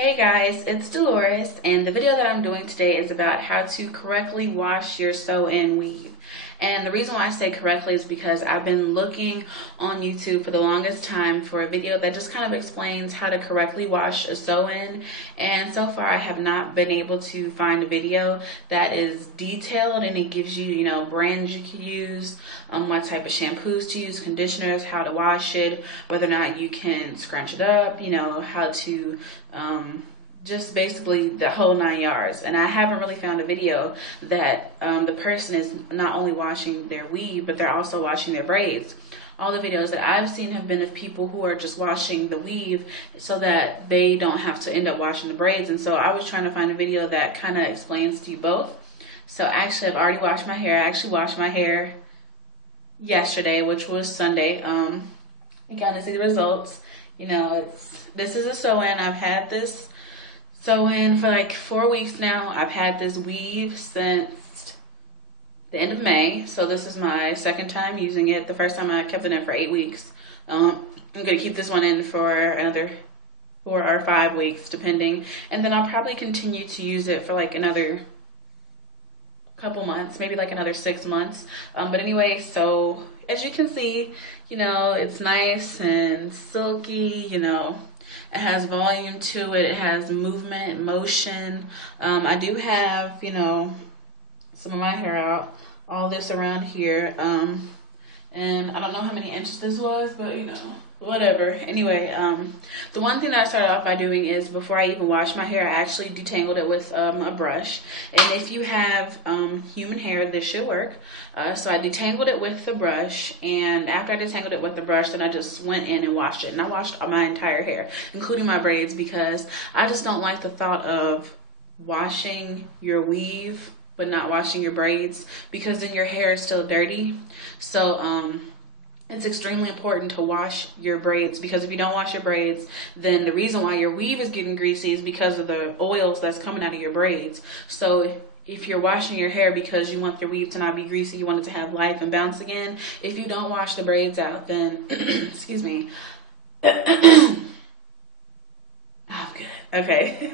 Hey guys, it's Dolores, and the video that I'm doing today is about how to correctly wash your sew-in weave. And the reason why I say correctly is because I've been looking on YouTube for the longest time for a video that just kind of explains how to correctly wash a sew-in, and so far I have not been able to find a video that is detailed and it gives you, brands you can use, what type of shampoos to use, conditioners, how to wash it, whether or not you can scrunch it up, how to just basically the whole 9 yards. And I haven't really found a video that the person is not only washing their weave, but they're also washing their braids. All the videos that I've seen have been of people who are just washing the weave so that they don't have to end up washing the braids. And so I was trying to find a video that kind of explains to you both. So actually I've already washed my hair. I actually washed my hair yesterday, which was Sunday. You kind of see the results. This is a sew-in. I've had this sew-in for like 4 weeks now. I've had this weave since the end of May. So this is my second time using it. The first time I kept it in for 8 weeks. I'm going to keep this one in for another 4 or 5 weeks, depending. And then I'll probably continue to use it for like another couple months, maybe like another 6 months. But anyway, so as you can see, it's nice and silky, it has volume to it, it has movement, motion. I do have, some of my hair out, all this around here, and I don't know how many inches this was, but whatever. Anyway, the one thing that I started off by doing is before I even washed my hair, I actually detangled it with a brush. And if you have human hair, this should work. So I detangled it with the brush, and after I detangled it with the brush, then I just went in and washed it. And I washed my entire hair, including my braids, because I just don't like the thought of washing your weave but not washing your braids, because then your hair is still dirty. So it's extremely important to wash your braids, because if you don't wash your braids, then the reason why your weave is getting greasy is because of the oils that's coming out of your braids. So if you're washing your hair because you want your weave to not be greasy, you want it to have life and bounce again, if you don't wash the braids out, then, excuse me, oh, good. Okay.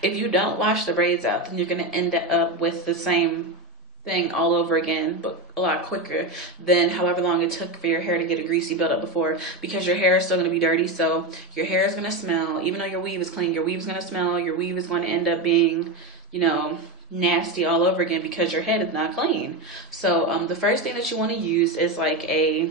If you don't wash the braids out, then you're going to end up with the same thing all over again, but a lot quicker than however long it took for your hair to get a greasy buildup before, because your hair is still going to be dirty. So your hair is going to smell. Even though your weave is clean, your weave is going to smell. Your weave is going to end up being, nasty all over again because your head is not clean. So the first thing that you want to use is like a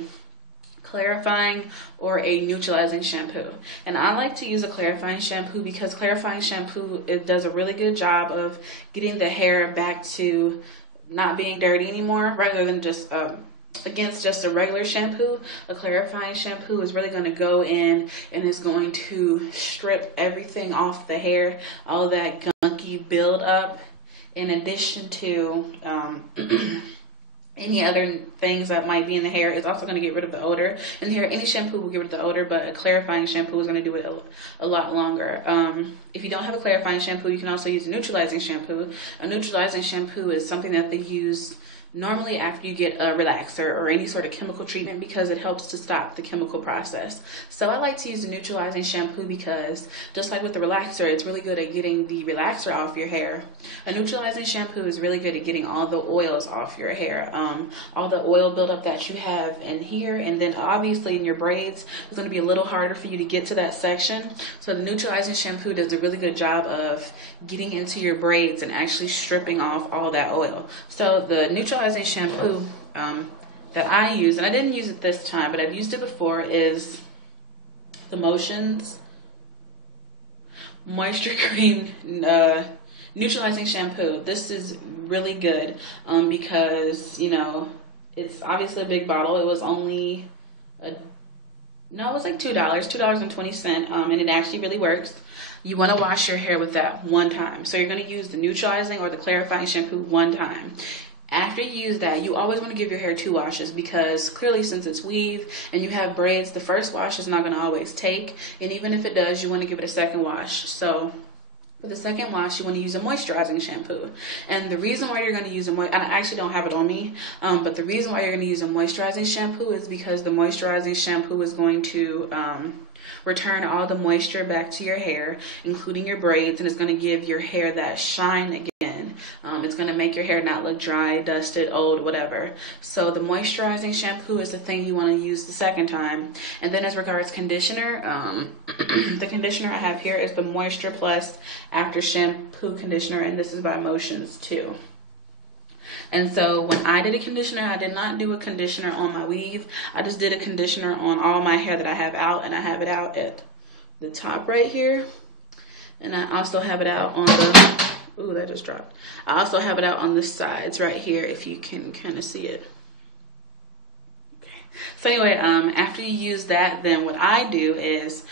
clarifying or a neutralizing shampoo. And I like to use a clarifying shampoo because clarifying shampoo, it does a really good job of getting the hair back to not being dirty anymore, rather than just against just a regular shampoo. A clarifying shampoo is really going to go in and is going to strip everything off the hair, all that gunky buildup, in addition to any other things that might be in the hair. It's also going to get rid of the odor in the hair. Any shampoo will get rid of the odor, but a clarifying shampoo is going to do it a lot longer. If you don't have a clarifying shampoo, you can also use a neutralizing shampoo. A neutralizing shampoo is something that they use normally after you get a relaxer or any sort of chemical treatment, because it helps to stop the chemical process. So I like to use a neutralizing shampoo because, just like with the relaxer, it's really good at getting the relaxer off your hair. A neutralizing shampoo is really good at getting all the oils off your hair, all the oil buildup that you have in here, and then obviously in your braids, it's going to be a little harder for you to get to that section. So the neutralizing shampoo does a really good job of getting into your braids and actually stripping off all that oil. So the neutralizing shampoo that I use, and I didn't use it this time, but I've used it before, is the Motion's Moisture Cream Neutralizing Shampoo. This is really good because, it's obviously a big bottle. It was only it was like $2, $2.20, and it actually really works. You want to wash your hair with that one time. So you're going to use the neutralizing or the clarifying shampoo one time. After you use that, you always want to give your hair 2 washes, because clearly, since it's weave and you have braids, the first wash is not going to always take, and even if it does, you want to give it a second wash. So For the second wash, you want to use a moisturizing shampoo. And the reason why you're going to use and I actually don't have it on me, but the reason why you're going to use a moisturizing shampoo is because the moisturizing shampoo is going to return all the moisture back to your hair, including your braids, and it's going to give your hair that shine again. It's going to make your hair not look dry, dusted, old, whatever. So the moisturizing shampoo is the thing you want to use the second time. And then as regards conditioner, the conditioner I have here is the Moisture Plus After Shampoo Conditioner, and this is by Motions too. And so when I did a conditioner, I did not do a conditioner on my weave. I just did a conditioner on all my hair that I have out, and I have it out at the top right here. And I also have it out on the, ooh, that just dropped. I also have it out on the sides right here, if you can kind of see it. Okay. So anyway, after you use that, then what I do is,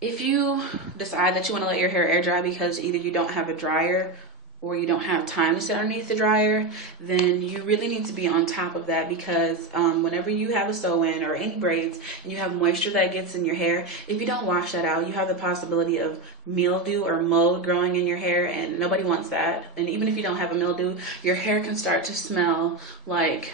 if you decide that you want to let your hair air dry because either you don't have a dryer or you don't have time to sit underneath the dryer, then you really need to be on top of that, because whenever you have a sew-in or any braids and you have moisture that gets in your hair, if you don't wash that out, you have the possibility of mildew or mold growing in your hair, and nobody wants that. And even if you don't have a mildew, your hair can start to smell like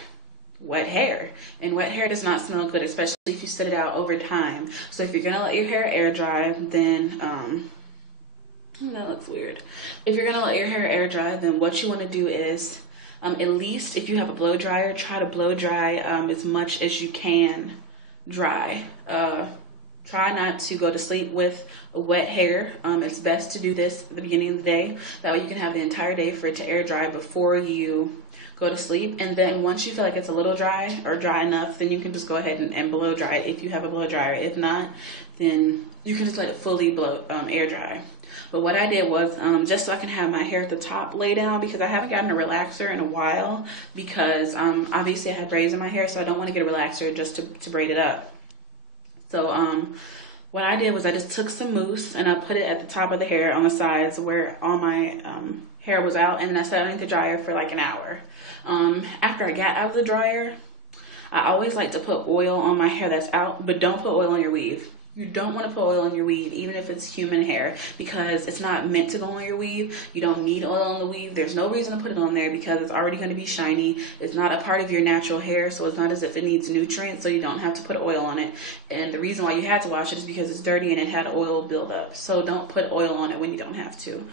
wet hair, and wet hair does not smell good, especially if you sit it out over time. So if you're gonna let your hair air dry, then that looks weird. If you're gonna let your hair air dry, then what you want to do is, at least if you have a blow dryer, try to blow dry as much as you can dry. Try not to go to sleep with wet hair. It's best to do this at the beginning of the day. That way you can have the entire day for it to air dry before you go to sleep. And then once you feel like it's a little dry or dry enough, then you can just go ahead and blow dry it if you have a blow dryer. If not, then you can just let it fully air dry. But what I did was, just so I can have my hair at the top lay down, because I haven't gotten a relaxer in a while, because obviously I have braids in my hair, so I don't want to get a relaxer just to braid it up. So what I did was I just took some mousse and I put it at the top of the hair on the sides where all my hair was out, and then I set it in the dryer for like an hour. After I got out of the dryer, I always like to put oil on my hair that's out, but don't put oil on your weave. You don't want to put oil on your weave, even if it's human hair, because it's not meant to go on your weave. You don't need oil on the weave. There's no reason to put it on there because it's already going to be shiny. It's not a part of your natural hair, so it's not as if it needs nutrients, so you don't have to put oil on it. And the reason why you had to wash it is because it's dirty and it had oil buildup. So don't put oil on it when you don't have to.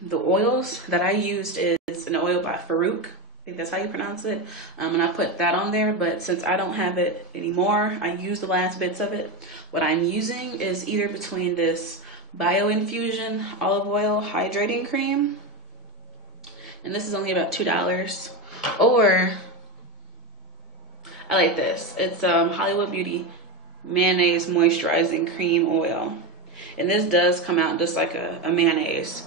The oils that I used is an oil by Farouk. I think that's how you pronounce it. And I put that on there, but since I don't have it anymore, I used the last bits of it. What I'm using is either between this Infusion olive oil hydrating cream, and this is only about $2, or I like this. It's Hollywood Beauty mayonnaise moisturizing cream oil, and this does come out just like a mayonnaise.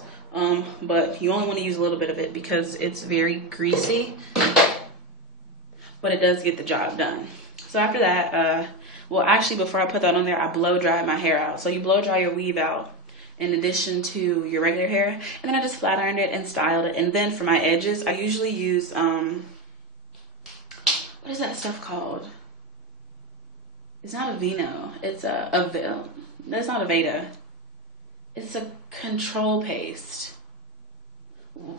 But you only want to use a little bit of it because it's very greasy, but it does get the job done. So after that, well, actually before I put that on there, I blow dry my hair out. So you blow dry your weave out in addition to your regular hair, and then I just flat ironed it and styled it. And then for my edges, I usually use what is that stuff called? It's not Aveeno. It's Aveda. That's not Aveda. It's a control paste.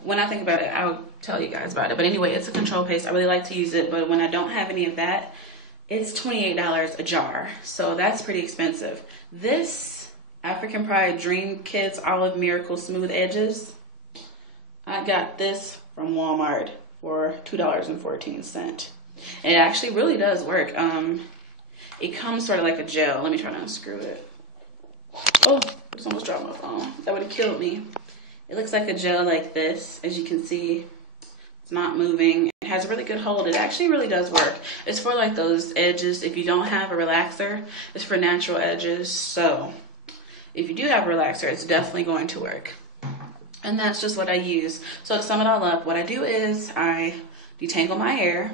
When I think about it, I'll tell you guys about it. But anyway, it's a control paste. I really like to use it. But when I don't have any of that, it's $28 a jar. So that's pretty expensive. This African Pride Dream Kids Olive Miracle Smooth Edges, I got this from Walmart for $2.14. And it actually really does work. It comes sort of like a gel. Let me try to unscrew it. Oh, I just almost dropped my phone. That would have killed me. It looks like a gel like this. As you can see, it's not moving. It has a really good hold. It actually really does work. It's for like those edges. If you don't have a relaxer, it's for natural edges. So if you do have a relaxer, it's definitely going to work. And that's just what I use. So to sum it all up, what I do is I detangle my hair.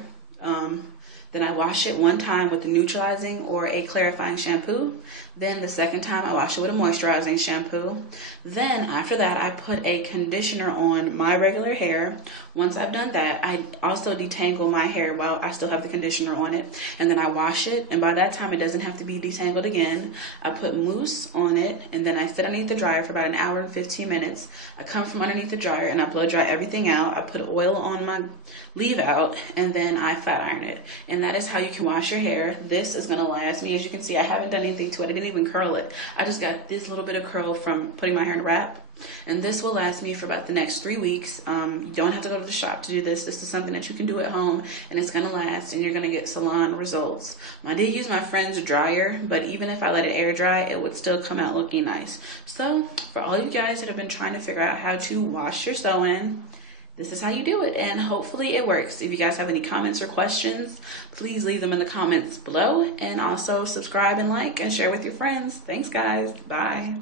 Then I wash it one time with a neutralizing or a clarifying shampoo. Then the second time I wash it with a moisturizing shampoo. Then after that, I put a conditioner on my regular hair. Once I've done that, I also detangle my hair while I still have the conditioner on it. And then I wash it, and by that time it doesn't have to be detangled again. I put mousse on it, and then I sit underneath the dryer for about an hour and 15 minutes. I come from underneath the dryer and I blow dry everything out. I put oil on my leave out, and then I flat iron it. And that is how you can wash your hair. This is going to last me. As you can see, I haven't done anything to it. I didn't even curl it. I just got this little bit of curl from putting my hair in a wrap. And this will last me for about the next 3 weeks. You don't have to go to the shop to do this. This is something that you can do at home, and it's going to last, and you're going to get salon results. I did use my friend's dryer, but even if I let it air dry, it would still come out looking nice. So for all you guys that have been trying to figure out how to wash your sew-in, this is how you do it, and hopefully it works. If you guys have any comments or questions, please leave them in the comments below, and also subscribe and like and share with your friends. Thanks, guys. Bye.